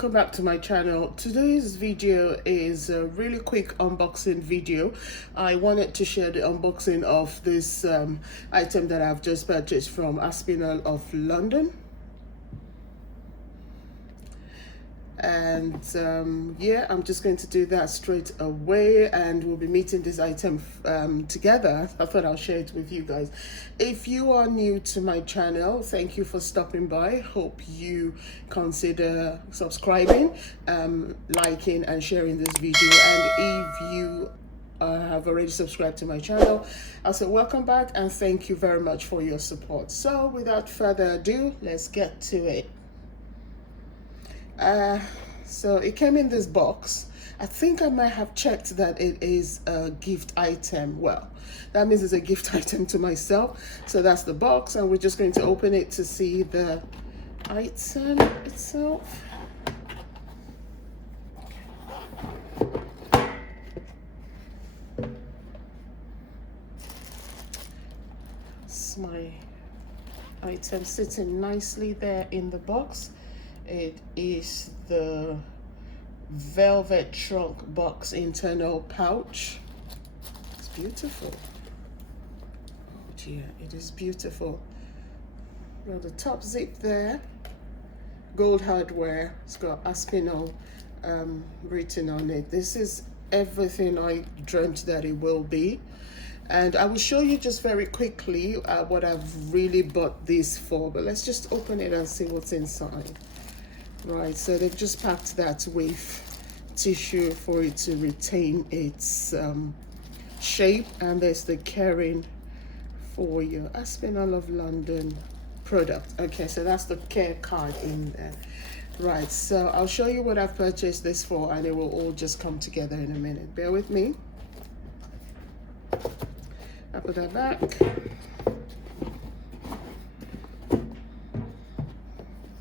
welcome back to my channel. Today's video is a really quick unboxing video. I wanted to share the unboxing of this item that I've just purchased from Aspinal of London. And yeah, I'm just going to do that straight away, and we'll be meeting this item together. I thought I'll share it with you guys. If you are new to my channel, thank you for stopping by. Hope you consider subscribing, liking and sharing this video. And if you have already subscribed to my channel, I'll say welcome back and thank you very much for your support. So without further ado, let's get to it. So it came in this box. I think I might have checked that it is a gift item. Well, that means it's a gift item to myself. So that's the box, and we're just going to open it to see the item itself. It's my item sitting nicely there in the box. It is the velvet trunk box internal pouch. It's beautiful. Oh dear, it is beautiful. Well, the top zip there, gold hardware. It's got Aspinal written on it. This is everything I dreamt that it will be. And I will show you just very quickly what I've really bought this for. But let's just open it and see what's inside. Right, so they've just packed that with tissue for it to retain its shape, and there's the caring for your Aspinal of London product. Okay, so that's the care card in there. Right, so I'll show you what I've purchased this for, and it will all just come together in a minute. Bear with me. I'll put that back.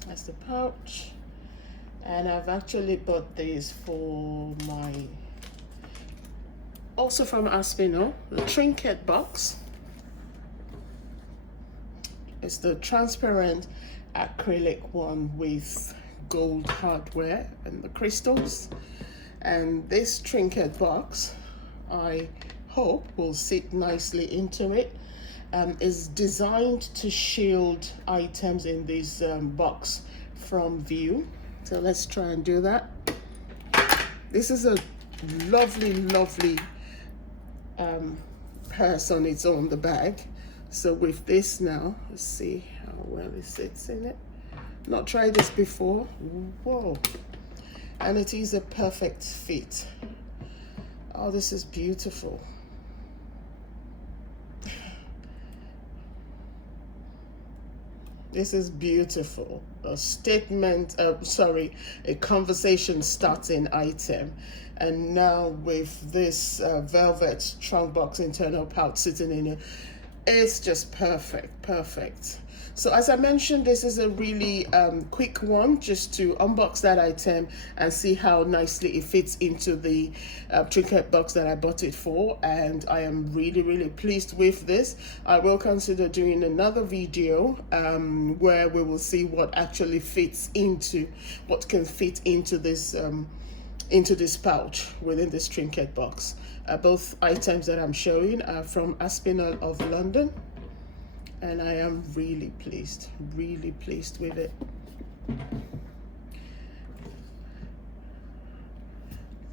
That's the pouch. And I've actually bought these for also from Aspinal, the Trinket box. It's the transparent acrylic one with gold hardware and the crystals. And this Trinket box, I hope, will sit nicely into it. Is designed to shield items in this box from view. So let's try and do that. This is a lovely purse on its own, the bag. So with this now, let's see how well it sits in it. Not tried this before. Whoa. And it is a perfect fit. Oh, this is beautiful. This is beautiful. A statement, a conversation starting item. And now with this velvet trunk box internal pouch sitting in it, it's just perfect. So as I mentioned, this is a really quick one, just to unbox that item and see how nicely it fits into the Trinket box that I bought it for. And I am really pleased with this. I will consider doing another video where we will see what actually fits into, what can fit into this pouch within this Trinket box. Both items that I'm showing are from Aspinal of London. And I am really pleased with it.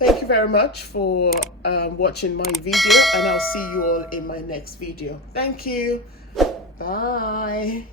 Thank you very much for watching my video, and I'll see you all in my next video. Thank you. Bye.